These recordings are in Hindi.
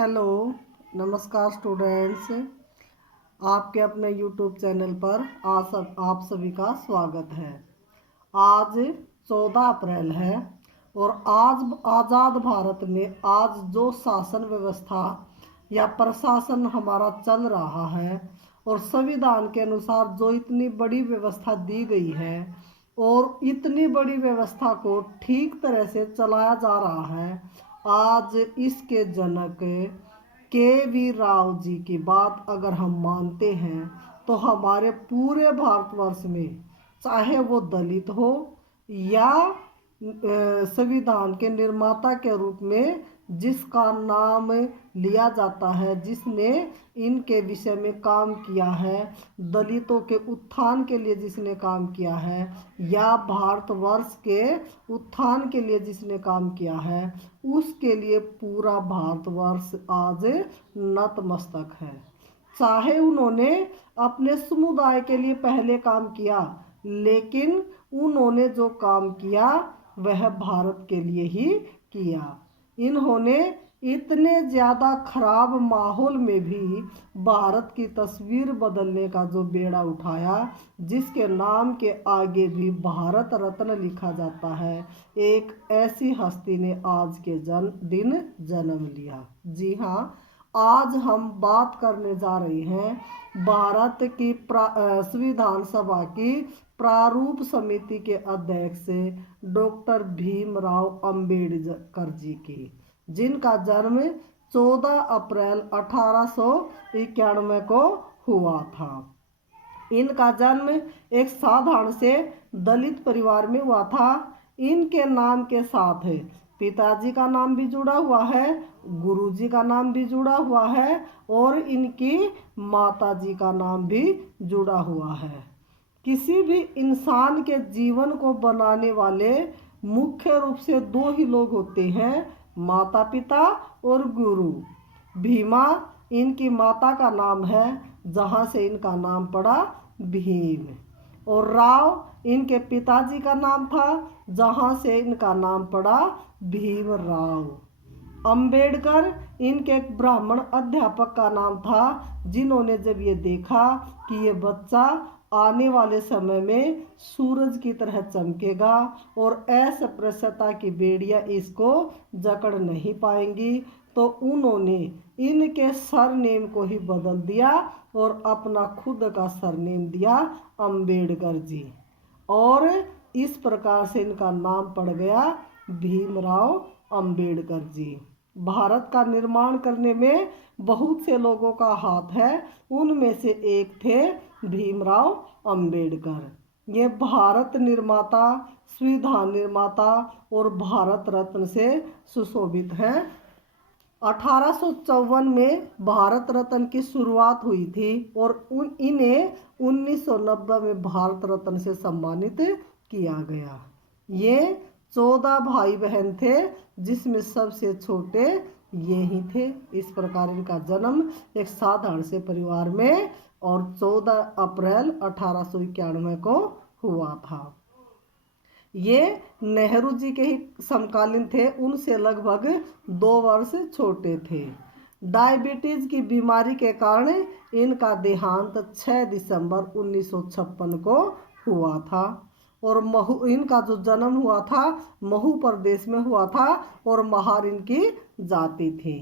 हेलो, नमस्कार स्टूडेंट्स। आपके अपने यूट्यूब चैनल पर आप सभी का स्वागत है। आज 14 अप्रैल है और आज आज़ाद भारत में आज जो शासन व्यवस्था या प्रशासन हमारा चल रहा है और संविधान के अनुसार जो इतनी बड़ी व्यवस्था दी गई है और इतनी बड़ी व्यवस्था को ठीक तरह से चलाया जा रहा है, आज इसके जनक के राव जी की बात अगर हम मानते हैं तो हमारे पूरे भारतवर्ष में, चाहे वो दलित हो या संविधान के निर्माता के रूप में जिसका नाम लिया जाता है, जिसने इनके विषय में काम किया है, दलितों के उत्थान के लिए जिसने काम किया है या भारतवर्ष के उत्थान के लिए जिसने काम किया है, उसके लिए पूरा भारतवर्ष आज नतमस्तक है। चाहे उन्होंने अपने समुदाय के लिए पहले काम किया, लेकिन उन्होंने जो काम किया वह भारत के लिए ही किया। इन्होंने इतने ज़्यादा खराब माहौल में भी भारत की तस्वीर बदलने का जो बेड़ा उठाया, जिसके नाम के आगे भी भारत रत्न लिखा जाता है, एक ऐसी हस्ती ने आज के दिन जन्म लिया। जी हाँ, आज हम बात करने जा रहे हैं भारत की संविधान सभा की प्रारूप समिति के अध्यक्ष डॉक्टर भीमराव अंबेडकर जी की, जिनका जन्म 14 अप्रैल 1891 को हुआ था। इनका जन्म एक साधारण से दलित परिवार में हुआ था। इनके नाम के साथ पिताजी का नाम भी जुड़ा हुआ है, गुरुजी का नाम भी जुड़ा हुआ है और इनकी माताजी का नाम भी जुड़ा हुआ है। किसी भी इंसान के जीवन को बनाने वाले मुख्य रूप से दो ही लोग होते हैं, माता पिता और गुरु। भीमा इनकी माता का नाम है, जहाँ से इनका नाम पड़ा भीम, और राव इनके पिताजी का नाम था, जहाँ से इनका नाम पड़ा भीमराव। अंबेडकर इनके एक ब्राह्मण अध्यापक का नाम था, जिन्होंने जब ये देखा कि ये बच्चा आने वाले समय में सूरज की तरह चमकेगा और अस्पृश्यता की बेड़ियां इसको जकड़ नहीं पाएंगी, तो उन्होंने इनके सरनेम को ही बदल दिया और अपना खुद का सरनेम दिया अंबेडकर जी, और इस प्रकार से इनका नाम पड़ गया भीमराव अंबेडकर जी। भारत का निर्माण करने में बहुत से लोगों का हाथ है, उनमें से एक थे भीमराव अंबेडकर। ये भारत निर्माता, संविधान निर्माता और भारत रत्न से सुशोभित हैं। 1854 में भारत रत्न की शुरुआत हुई थी और इन्हें 1990 में भारत रत्न से सम्मानित किया गया। ये 14 भाई बहन थे, जिसमें सबसे छोटे ये ही थे। इस प्रकार इनका जन्म एक साधारण से परिवार में और 14 अप्रैल 1891 को हुआ था। ये नेहरू जी के ही समकालीन थे, उनसे लगभग 2 वर्ष छोटे थे। डायबिटीज की बीमारी के कारण इनका देहांत 6 दिसंबर 1956 को हुआ था और इनका जो जन्म हुआ था महू प्रदेश में हुआ था और महार इनकी जाति थी।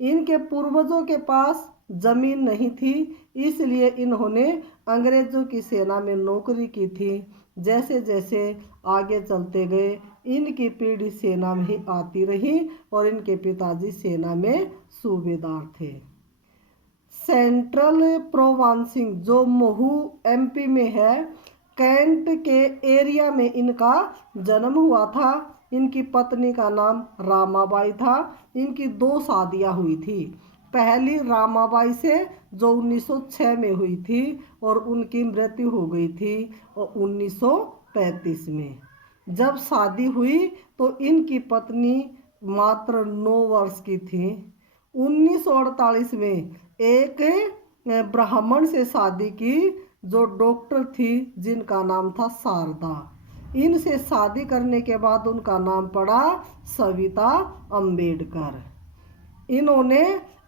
इनके पूर्वजों के पास जमीन नहीं थी, इसलिए इन्होंने अंग्रेजों की सेना में नौकरी की थी। जैसे जैसे आगे चलते गए, इनकी पीढ़ी सेना में ही आती रही और इनके पिताजी सेना में सूबेदार थे। सेंट्रल प्रोवांसिंग जो महू एमपी में है, कैंट के एरिया में इनका जन्म हुआ था। इनकी पत्नी का नाम रामाबाई था। इनकी 2 शादियां हुई थी। पहली रामाबाई से जो 1906 में हुई थी और उनकी मृत्यु हो गई थी और 1935 में। जब शादी हुई तो इनकी पत्नी मात्र 9 वर्ष की थी। 1948 में एक ब्राह्मण से शादी की, जो डॉक्टर थी, जिनका नाम था शारदा। इनसे शादी करने के बाद उनका नाम पड़ा सविता अंबेडकर। इन्होंने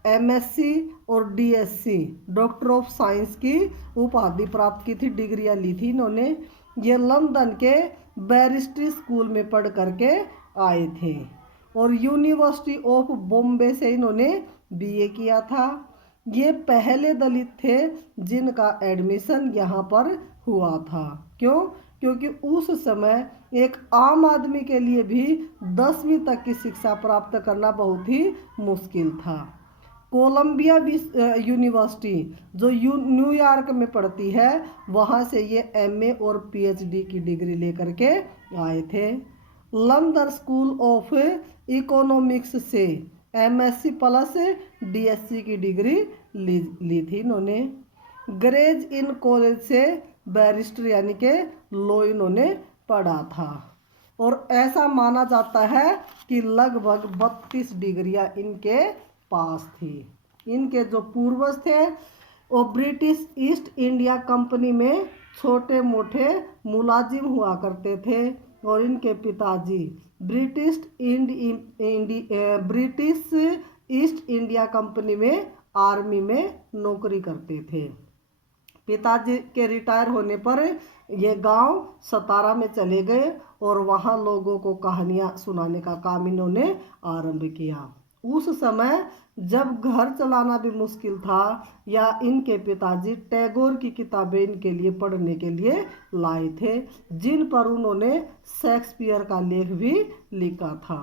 एमएससी और डीएससी डॉक्टर ऑफ साइंस की उपाधि प्राप्त की थी, डिग्रियां ली थी इन्होंने। ये लंदन के बैरिस्ट्री स्कूल में पढ़ करके आए थे और यूनिवर्सिटी ऑफ बॉम्बे से इन्होंने बीए किया था। ये पहले दलित थे जिनका एडमिशन यहाँ पर हुआ था। क्यों? क्योंकि उस समय एक आम आदमी के लिए भी 10वीं तक की शिक्षा प्राप्त करना बहुत ही मुश्किल था। कोलंबिया यूनिवर्सिटी जो न्यूयॉर्क में पड़ती है, वहाँ से ये एमए और पीएचडी की डिग्री लेकर के आए थे। लंदन स्कूल ऑफ इकोनॉमिक्स से एमएससी प्लस डीएससी की डिग्री ली थी इन्होंने। ग्रेज इन कॉलेज से बैरिस्टर यानी के लॉ इन्होंने पढ़ा था और ऐसा माना जाता है कि लगभग 32 डिग्रियां इनके पास थी। इनके जो पूर्वज थे वो ब्रिटिश ईस्ट इंडिया कंपनी में छोटे मोटे मुलाजिम हुआ करते थे और इनके पिताजी ब्रिटिश ईस्ट इंडिया कंपनी में आर्मी में नौकरी करते थे। पिताजी के रिटायर होने पर ये गांव सतारा में चले गए और वहाँ लोगों को कहानियाँ सुनाने का काम इन्होंने आरंभ किया। उस समय जब घर चलाना भी मुश्किल था, या इनके पिताजी टैगोर की किताबें इनके लिए पढ़ने के लिए लाए थे, जिन पर उन्होंने शेक्सपियर का लेख भी लिखा था।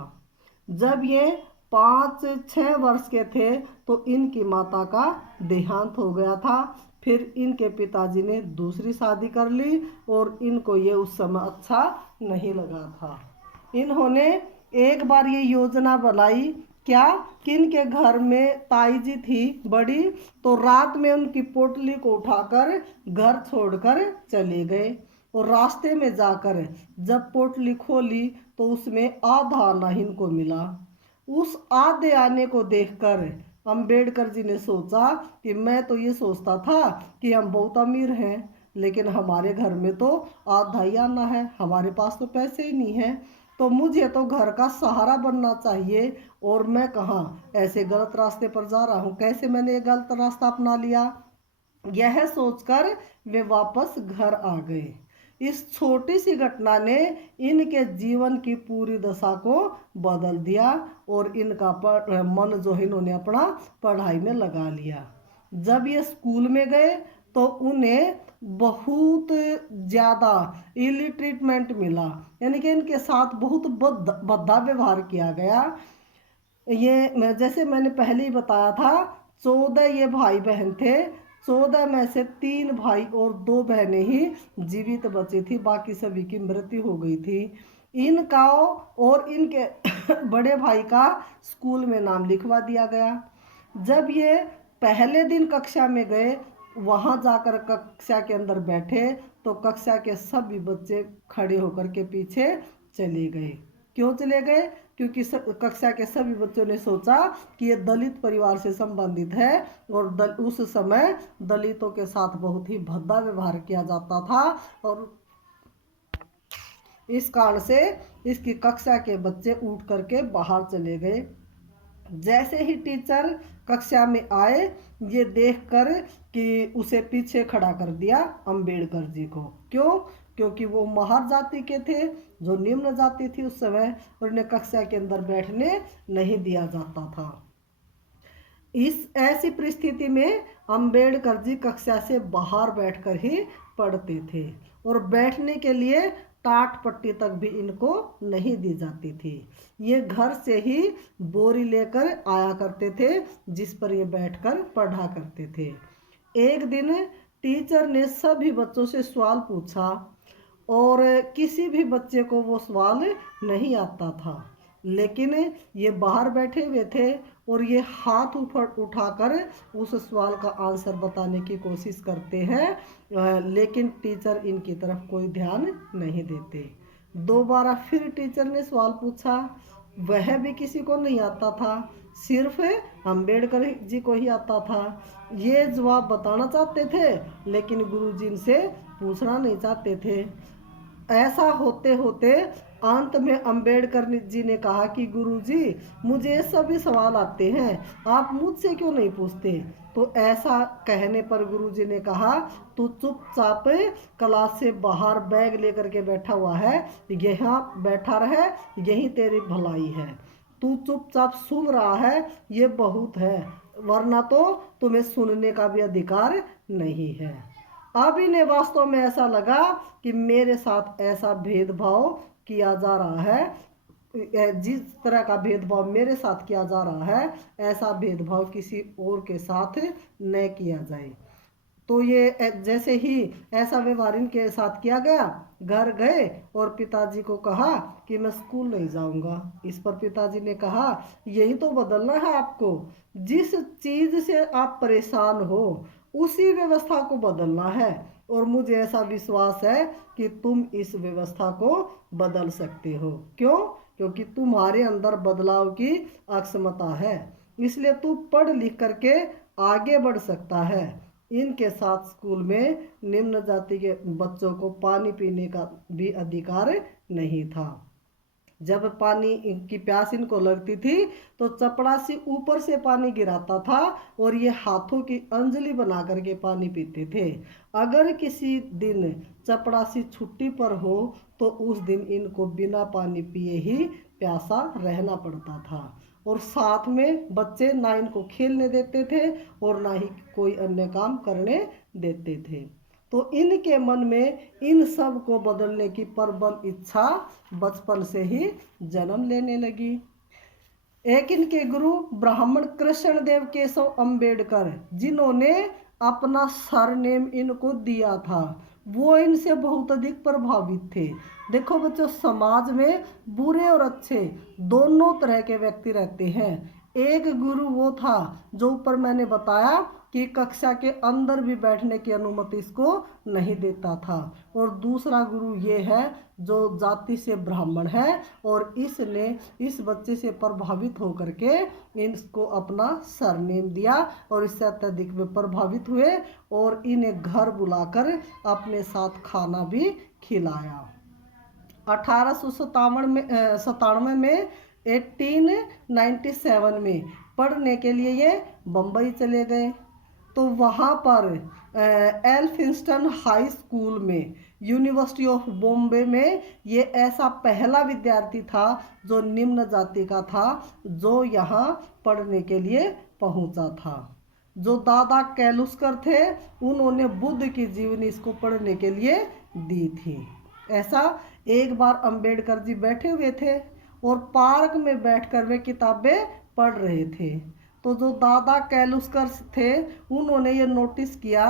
जब ये 5-6 वर्ष के थे तो इनकी माता का देहांत हो गया था। फिर इनके पिताजी ने दूसरी शादी कर ली और इनको ये उस समय अच्छा नहीं लगा था। इन्होंने एक बार ये योजना बनाई क्या कि इनके घर में ताई जी थी बड़ी, तो रात में उनकी पोटली को उठाकर घर छोड़कर चले गए और रास्ते में जाकर जब पोटली खोली तो उसमें आधा आना इनको मिला। उस आधे आने को देखकर अंबेडकर जी ने सोचा कि मैं तो ये सोचता था कि हम बहुत अमीर हैं, लेकिन हमारे घर में तो आधा ही आना है, हमारे पास तो पैसे ही नहीं हैं, तो मुझे तो घर का सहारा बनना चाहिए। और मैं कहाँ ऐसे गलत रास्ते पर जा रहा हूँ, कैसे मैंने ये गलत रास्ता अपना लिया। यह सोचकर वे वापस घर आ गए। इस छोटी सी घटना ने इनके जीवन की पूरी दशा को बदल दिया और इनका मन जो है इन्होंने अपना पढ़ाई में लगा लिया। जब ये स्कूल में गए तो उन्हें बहुत ज़्यादा इली ट्रीटमेंट मिला, यानी कि इनके साथ बहुत भद्दा व्यवहार किया गया। ये जैसे मैंने पहले ही बताया था, 14 ये भाई बहन थे। 14 में से 3 भाई और 2 बहनें ही जीवित बची थी, बाकी सभी की मृत्यु हो गई थी। इनका और इनके बड़े भाई का स्कूल में नाम लिखवा दिया गया। जब ये पहले दिन कक्षा में गए, वहाँ जाकर कक्षा के अंदर बैठे तो कक्षा के सभी बच्चे खड़े होकर के पीछे चले गए। क्यों चले गए? क्योंकि कक्षा के सभी बच्चों ने सोचा कि ये दलित परिवार से संबंधित है और उस समय दलितों के साथ बहुत ही भद्दा व्यवहार किया जाता था और इस कारण से इसकी कक्षा के बच्चे उठ करके बाहर चले गए। जैसे ही टीचर कक्षा में आए, ये देखकर कि उसे पीछे खड़ा कर दिया अंबेडकर जी को। क्यों? क्योंकि वो महार जाति के थे, जो निम्न जाति थी उस समय, और उन्हें कक्षा के अंदर बैठने नहीं दिया जाता था। इस ऐसी परिस्थिति में अंबेडकर जी कक्षा से बाहर बैठकर ही पढ़ते थे और बैठने के लिए टाट पट्टी तक भी इनको नहीं दी जाती थी। ये घर से ही बोरी लेकर आया करते थे जिस पर ये बैठकर पढ़ा करते थे। एक दिन टीचर ने सभी बच्चों से सवाल पूछा और किसी भी बच्चे को वो सवाल नहीं आता था, लेकिन ये बाहर बैठे हुए थे और ये हाथ उठाकर उस सवाल का आंसर बताने की कोशिश करते हैं, लेकिन टीचर इनकी तरफ कोई ध्यान नहीं देते। दोबारा फिर टीचर ने सवाल पूछा, वह भी किसी को नहीं आता था, सिर्फ अंबेडकर जी को ही आता था। ये जवाब बताना चाहते थे लेकिन गुरुजी इनसे पूछना नहीं चाहते थे। ऐसा होते होते अंत में अंबेडकर जी ने कहा कि गुरुजी, मुझे सभी सवाल आते हैं, आप मुझसे क्यों नहीं पूछते। तो ऐसा कहने पर गुरुजी ने कहा, तू चुपचाप क्लास से बाहर बैग लेकर के बैठा हुआ है, यहाँ बैठा रहे, यही तेरी भलाई है। तू चुपचाप सुन रहा है, ये बहुत है, वरना तो तुम्हें सुनने का भी अधिकार नहीं है। अब इन्हें वास्तव में ऐसा लगा कि मेरे साथ ऐसा भेदभाव किया जा रहा है, जिस तरह का भेदभाव मेरे साथ किया जा रहा है, ऐसा भेदभाव किसी और के साथ न किया जाए। तो ये जैसे ही ऐसा व्यवहार इनके साथ किया गया, घर गए और पिताजी को कहा कि मैं स्कूल नहीं जाऊंगा। इस पर पिताजी ने कहा, यही तो बदलना है आपको, जिस चीज से आप परेशान हो उसी व्यवस्था को बदलना है, और मुझे ऐसा विश्वास है कि तुम इस व्यवस्था को बदल सकते हो। क्यों? क्योंकि तुम्हारे अंदर बदलाव की अक्षमता है, इसलिए तू पढ़ लिख करके आगे बढ़ सकता है। इनके साथ स्कूल में निम्न जाति के बच्चों को पानी पीने का भी अधिकार नहीं था। जब पानी की प्यास इनको लगती थी तो चपड़ासी ऊपर से पानी गिराता था और ये हाथों की अंजलि बना करके पानी पीते थे। अगर किसी दिन चपड़ासी छुट्टी पर हो तो उस दिन इनको बिना पानी पिए ही प्यासा रहना पड़ता था, और साथ में बच्चे ना इनको खेलने देते थे और ना ही कोई अन्य काम करने देते थे। तो इनके मन में इन सब को बदलने की प्रबल इच्छा बचपन से ही जन्म लेने लगी। एक इनके गुरु ब्राह्मण कृष्ण देव केशव अंबेडकर, जिन्होंने अपना सरनेम इनको दिया था, वो इनसे बहुत अधिक प्रभावित थे। देखो बच्चों, समाज में बुरे और अच्छे दोनों तरह के व्यक्ति रहते हैं। एक गुरु वो था जो ऊपर मैंने बताया कि कक्षा के अंदर भी बैठने की अनुमति इसको नहीं देता था, और दूसरा गुरु ये है जो जाति से ब्राह्मण है, और इसने इस बच्चे से प्रभावित होकर के इसको अपना सरनेम दिया, और इससे अत्यधिक वे प्रभावित हुए और इन्हें घर बुलाकर अपने साथ खाना भी खिलाया। 1897 में 1897 में पढ़ने के लिए ये बम्बई चले गए। तो वहाँ पर एल्फिंस्टन हाई स्कूल में, यूनिवर्सिटी ऑफ बॉम्बे में, ये ऐसा पहला विद्यार्थी था जो निम्न जाति का था जो यहाँ पढ़ने के लिए पहुँचा था। जो दादा कैलुस्कर थे, उन्होंने बुद्ध की जीवनी इसको पढ़ने के लिए दी थी। ऐसा एक बार अंबेडकर जी बैठे हुए थे और पार्क में बैठकर वे किताबें पढ़ रहे थे। तो जो दादा कैलुस्कर थे, उन्होंने ये नोटिस किया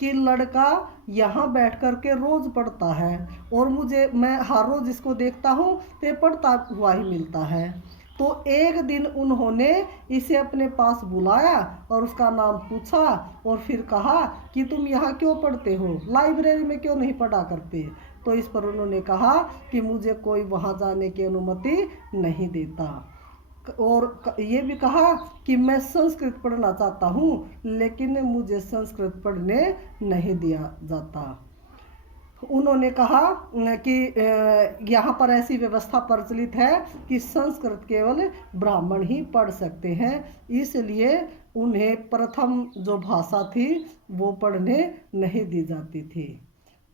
कि लड़का यहाँ बैठ कर के रोज पढ़ता है, और मैं हर रोज इसको देखता हूँ तो पढ़ता हुआ ही मिलता है। तो एक दिन उन्होंने इसे अपने पास बुलाया और उसका नाम पूछा, और फिर कहा कि तुम यहाँ क्यों पढ़ते हो, लाइब्रेरी में क्यों नहीं पढ़ा करते। तो इस पर उन्होंने कहा कि मुझे कोई वहाँ जाने की अनुमति नहीं देता, और ये भी कहा कि मैं संस्कृत पढ़ना चाहता हूँ, लेकिन मुझे संस्कृत पढ़ने नहीं दिया जाता। उन्होंने कहा कि यहाँ पर ऐसी व्यवस्था प्रचलित है कि संस्कृत केवल ब्राह्मण ही पढ़ सकते हैं, इसलिए उन्हें प्रथम जो भाषा थी वो पढ़ने नहीं दी जाती थी।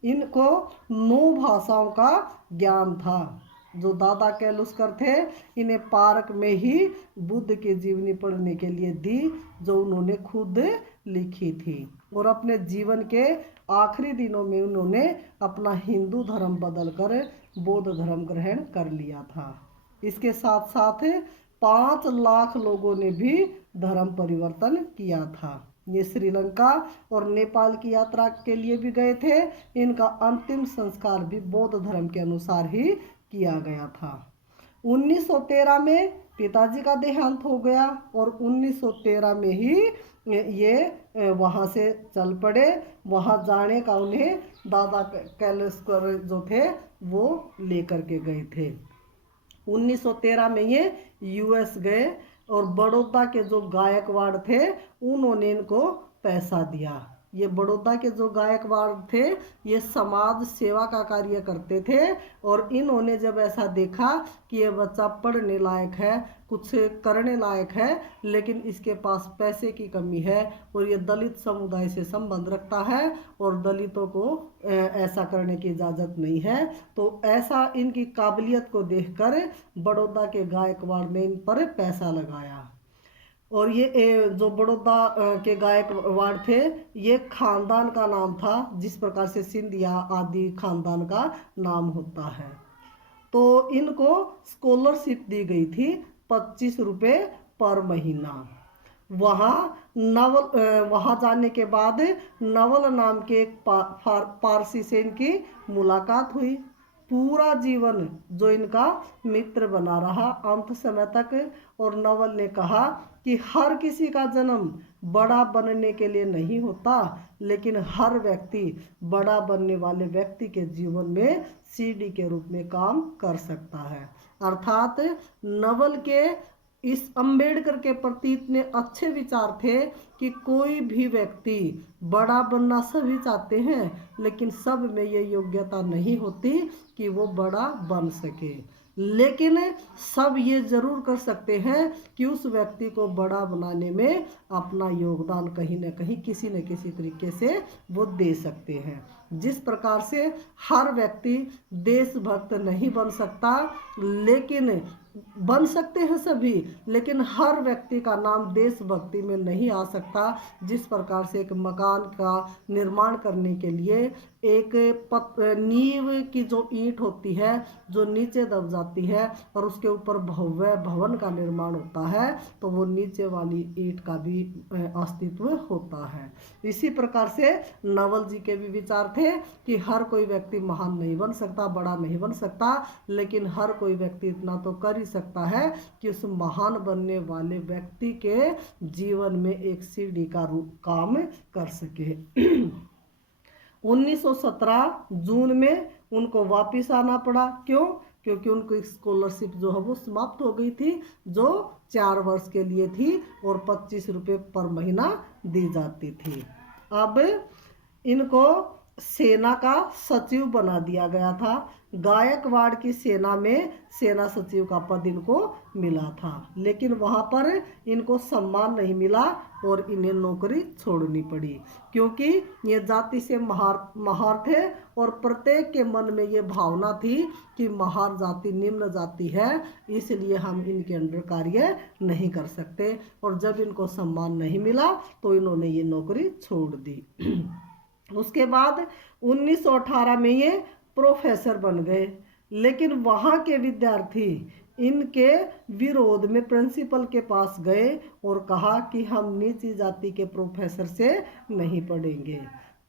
इनको 9 भाषाओं का ज्ञान था। जो दादा कैलुस्कर थे, इन्हें पार्क में ही बुद्ध की जीवनी पढ़ने के लिए दी, जो उन्होंने खुद लिखी थी, और अपने जीवन के आखिरी दिनों में उन्होंने अपना हिंदू धर्म बदलकर बौद्ध धर्म ग्रहण कर लिया था। इसके साथ साथ 5 लाख लोगों ने भी धर्म परिवर्तन किया था। ये श्रीलंका और नेपाल की यात्रा के लिए भी गए थे। इनका अंतिम संस्कार भी बौद्ध धर्म के अनुसार ही किया गया था। 1913 में पिताजी का देहांत हो गया, और 1913 में ही ये वहाँ से चल पड़े। वहाँ जाने का उन्हें दादा कैलुस्कर जो थे वो लेकर के गए थे। 1913 में ये यूएस गए, और बड़ौदा के जो गायकवाड़ थे उन्होंने इनको पैसा दिया ये बड़ौदा के जो गायकवाड़ थे ये समाज सेवा का कार्य करते थे, और इन्होंने जब ऐसा देखा कि ये बच्चा पढ़ने लायक है, कुछ करने लायक है, लेकिन इसके पास पैसे की कमी है और ये दलित समुदाय से संबंध रखता है और दलितों को ऐसा करने की इजाज़त नहीं है, तो ऐसा इनकी काबिलियत को देखकर बड़ौदा के गायकवाड़ ने इन पर पैसा लगाया। और ये जो बड़ौदा के गायकवाड़ थे, ये खानदान का नाम था, जिस प्रकार से सिंधिया आदि खानदान का नाम होता है। तो इनको स्कॉलरशिप दी गई थी 25 रुपये पर महीना। वहाँ जाने के बाद नवल नाम के एक पारसी से इनकी मुलाकात हुई। पूरा जीवन जो इनका मित्र बना रहा अंत समय तक। और नवल ने कहा कि हर किसी का जन्म बड़ा बनने के लिए नहीं होता, लेकिन हर व्यक्ति बड़ा बनने वाले व्यक्ति के जीवन में सीढ़ी के रूप में काम कर सकता है। अर्थात नवल के इस अंबेडकर के प्रति इतने अच्छे विचार थे कि कोई भी व्यक्ति बड़ा बनना सभी चाहते हैं, लेकिन सब में ये योग्यता नहीं होती कि वो बड़ा बन सके। लेकिन सब ये जरूर कर सकते हैं कि उस व्यक्ति को बड़ा बनाने में अपना योगदान कहीं न कहीं किसी न किसी तरीके से वो दे सकते हैं। जिस प्रकार से हर व्यक्ति देशभक्त नहीं बन सकता, लेकिन बन सकते हैं सभी, लेकिन हर व्यक्ति का नाम देशभक्ति में नहीं आ सकता। जिस प्रकार से एक मकान का निर्माण करने के लिए एक नींव की जो ईंट होती है जो नीचे दब जाती है और उसके ऊपर भव्य भवन का निर्माण होता है, तो वो नीचे वाली ईंट का भी अस्तित्व होता है। इसी प्रकार से नवल जी के भी विचार थे कि हर कोई व्यक्ति महान नहीं बन सकता, बड़ा नहीं बन सकता, लेकिन हर कोई व्यक्ति इतना तो कर ही सकता है कि उस महान बनने वाले व्यक्ति के जीवन में एक सीढ़ी का रूप काम कर सके। 1917 जून में उनको वापिस आना पड़ा। क्यों? क्योंकि उनको स्कॉलरशिप जो है वो समाप्त हो गई थी, जो 4 वर्ष के लिए थी और 25 रुपये पर महीना दी जाती थी। अब इनको सेना का सचिव बना दिया गया था। गायकवाड़ की सेना में सेना सचिव का पद इनको मिला था, लेकिन वहाँ पर इनको सम्मान नहीं मिला और इन्हें नौकरी छोड़नी पड़ी, क्योंकि ये जाति से महार थे और प्रत्येक के मन में ये भावना थी कि महार जाति निम्न जाति है, इसलिए हम इनके अंडर कार्य नहीं कर सकते। और जब इनको सम्मान नहीं मिला तो इन्होंने ये नौकरी छोड़ दी। उसके बाद 1918 में ये प्रोफेसर बन गए, लेकिन वहाँ के विद्यार्थी इनके विरोध में प्रिंसिपल के पास गए और कहा कि हम नीची जाति के प्रोफेसर से नहीं पढ़ेंगे।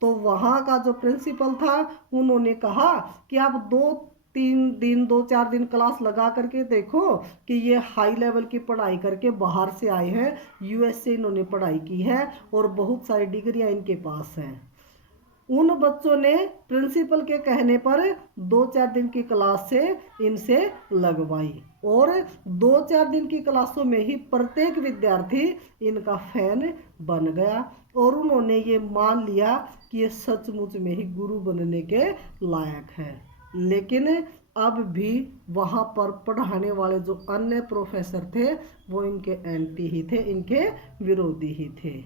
तो वहाँ का जो प्रिंसिपल था उन्होंने कहा कि आप 2-4 दिन क्लास लगा करके देखो कि ये हाई लेवल की पढ़ाई करके बाहर से आए हैं, यूएस से इन्होंने पढ़ाई की है और बहुत सारी डिग्रियां इनके पास हैं। उन बच्चों ने प्रिंसिपल के कहने पर 2-4 दिन की क्लास से इनसे लगवाई और 2-4 दिन की क्लासों में ही प्रत्येक विद्यार्थी इनका फैन बन गया और उन्होंने ये मान लिया कि ये सचमुच में ही गुरु बनने के लायक है। लेकिन अब भी वहाँ पर पढ़ाने वाले जो अन्य प्रोफेसर थे वो इनके एंटी ही थे, इनके विरोधी ही थे।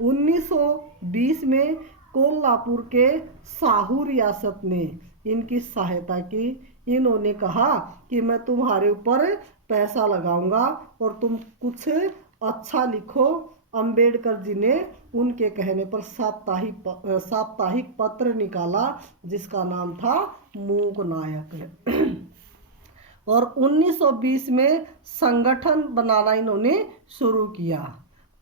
1920 में कोल्हापुर के साहू रियासत ने इनकी सहायता की। इन्होंने कहा कि मैं तुम्हारे ऊपर पैसा लगाऊंगा और तुम कुछ अच्छा लिखो। अंबेडकर जी ने उनके कहने पर साप्ताहिक पत्र निकाला जिसका नाम था मूक नायक। और 1920 में संगठन बनाना इन्होंने शुरू किया।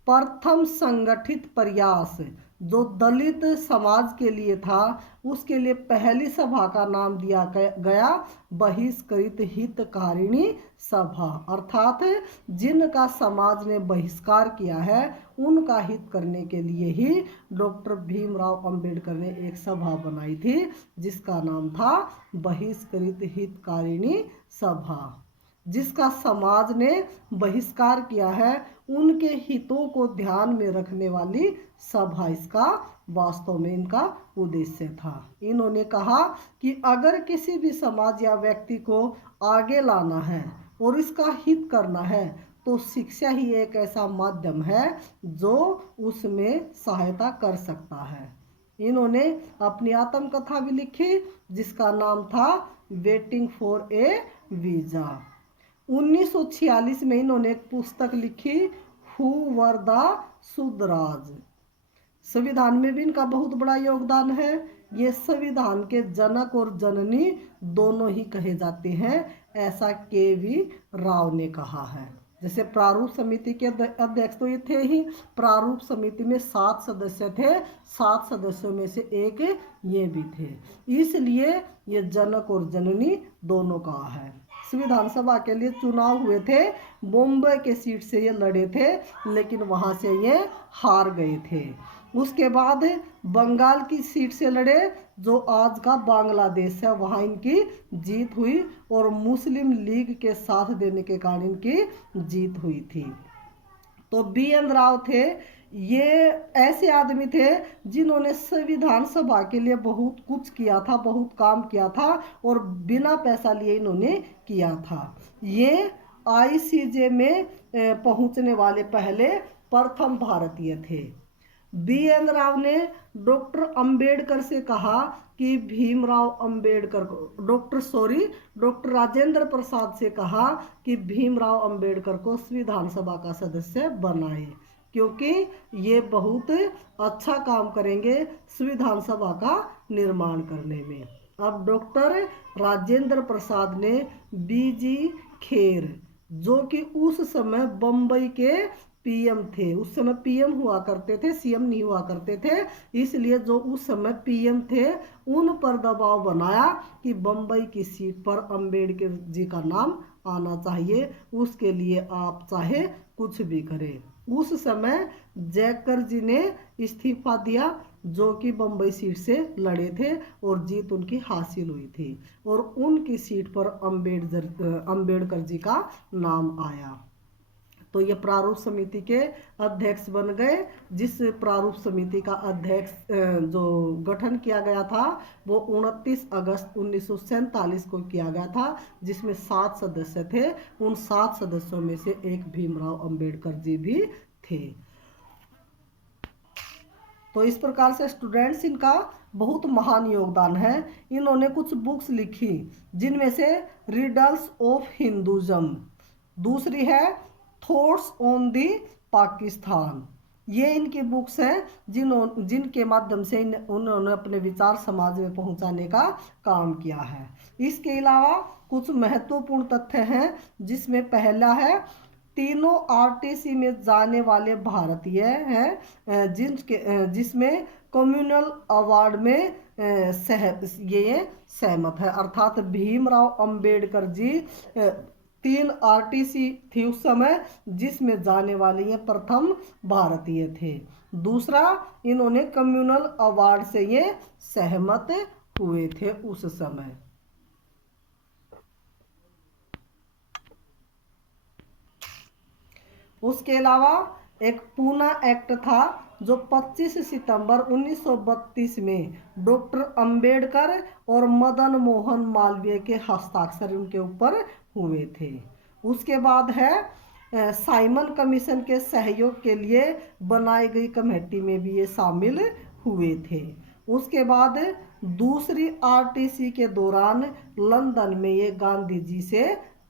प्रथम संगठित प्रयास जो दलित समाज के लिए था, उसके लिए पहली सभा का नाम दिया गया बहिष्कृत हितकारिणी सभा। अर्थात जिनका समाज ने बहिष्कार किया है उनका हित करने के लिए ही डॉक्टर भीमराव अंबेडकर ने एक सभा बनाई थी जिसका नाम था बहिष्कृत हितकारिणी सभा। जिसका समाज ने बहिष्कार किया है, उनके हितों को ध्यान में रखने वाली सभा इसका वास्तव में इनका उद्देश्य था। इन्होंने कहा कि अगर किसी भी समाज या व्यक्ति को आगे लाना है और इसका हित करना है तो शिक्षा ही एक ऐसा माध्यम है जो उसमें सहायता कर सकता है। इन्होंने अपनी आत्मकथा भी लिखी जिसका नाम था वेटिंग फॉर ए वीजा। 1946 में इन्होंने एक पुस्तक लिखी हु वर द सुधराज। संविधान में भी इनका बहुत बड़ा योगदान है। ये संविधान के जनक और जननी दोनों ही कहे जाते हैं, ऐसा के.वी. राव ने कहा है। जैसे प्रारूप समिति के अध्यक्ष तो ये थे ही, प्रारूप समिति में 7 सदस्य थे, 7 सदस्यों में से एक ये भी थे, इसलिए ये जनक और जननी दोनों का है। संविधान सभा के लिए चुनाव हुए थे, बॉम्बे के सीट से ये लड़े थे, लेकिन वहां से ये हार गए थे। उसके बाद बंगाल की सीट से लड़े, जो आज का बांग्लादेश है, वहां इनकी जीत हुई और मुस्लिम लीग के साथ देने के कारण इनकी जीत हुई थी। तो बी.एन. राव थे, ये ऐसे आदमी थे जिन्होंने संविधान सभा के लिए बहुत कुछ किया था, बहुत काम किया था और बिना पैसा लिए इन्होंने किया था। ये ICJ में पहुंचने वाले पहले प्रथम भारतीय थे। बी.एन. राव ने डॉक्टर अंबेडकर से कहा कि भीमराव अंबेडकर को डॉक्टर राजेंद्र प्रसाद से कहा कि भीमराव अंबेडकर को संविधान सभा का सदस्य बनाए, क्योंकि ये बहुत अच्छा काम करेंगे संविधान सभा का निर्माण करने में। अब डॉक्टर राजेंद्र प्रसाद ने B.G. खेर, जो कि उस समय बम्बई के PM थे, उस समय PM हुआ करते थे, CM नहीं हुआ करते थे, इसलिए जो उस समय PM थे उन पर दबाव बनाया कि बम्बई की सीट पर अंबेडकर जी का नाम आना चाहिए, उसके लिए आप चाहे कुछ भी करें। उस समय जयकर जी ने इस्तीफा दिया, जो कि बम्बई सीट से लड़े थे और जीत उनकी हासिल हुई थी और उनकी सीट पर अंबेडकर जी का नाम आया। तो ये प्रारूप समिति के अध्यक्ष बन गए। जिस प्रारूप समिति का अध्यक्ष जो गठन किया गया था वो 29 अगस्त 1947 को किया गया था, जिसमें 7 सदस्य थे। उन 7 सदस्यों में से एक भीमराव अंबेडकर जी भी थे। तो इस प्रकार से स्टूडेंट्स इनका बहुत महान योगदान है। इन्होंने कुछ बुक्स लिखी, जिनमें से रिडल्स ऑफ हिंदुज़म, दूसरी है थॉट्स ऑन दी पाकिस्तान। ये इनकी बुक्स हैं जिनके माध्यम से उन्होंने अपने विचार समाज में पहुंचाने का काम किया है। इसके अलावा कुछ महत्वपूर्ण तथ्य हैं, जिसमें पहला है तीनों RTC में जाने वाले भारतीय हैं जिसमें कम्युनल अवार्ड में ये सहमत है, अर्थात भीमराव अंबेडकर जी 3 RTC थी उस समय, जिसमें जाने वाले ये प्रथम भारतीय थे। दूसरा, इन्होंने कम्युनल अवार्ड से ये सहमत हुए थे उस समय। उसके अलावा एक पूना एक्ट था जो 25 सितंबर 1932 में डॉक्टर अंबेडकर और मदन मोहन मालवीय के हस्ताक्षर उनके ऊपर हुए थे। उसके बाद है साइमन कमीशन के सहयोग के लिए बनाई गई कमेटी में भी ये शामिल हुए थे। उसके बाद दूसरी RTC के दौरान लंदन में ये गांधी जी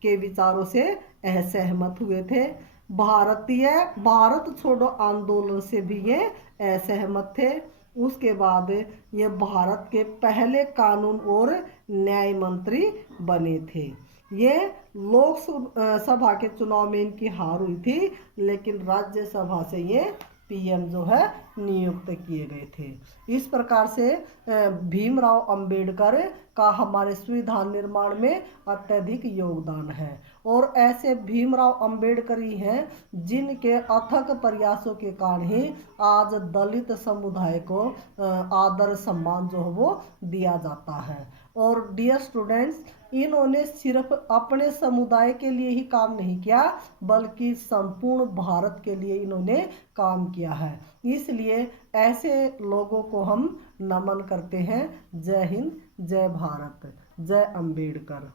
के विचारों से असहमत हुए थे। भारत छोड़ो आंदोलन से भी ये असहमत थे। उसके बाद ये भारत के पहले कानून और न्याय मंत्री बने थे। ये लोकसभा के चुनाव में इनकी हार हुई थी, लेकिन राज्यसभा से ये PM जो है नियुक्त किए गए थे। इस प्रकार से भीमराव अंबेडकर का हमारे संविधान निर्माण में अत्यधिक योगदान है। और ऐसे भीमराव अंबेडकर ही हैं जिनके अथक प्रयासों के कारण ही आज दलित समुदाय को आदर सम्मान जो है वो दिया जाता है। और डियर स्टूडेंट्स, इन्होंने सिर्फ अपने समुदाय के लिए ही काम नहीं किया, बल्कि संपूर्ण भारत के लिए इन्होंने काम किया है। इसलिए ऐसे लोगों को हम नमन करते हैं। जय हिंद, जय भारत, जय अम्बेडकर।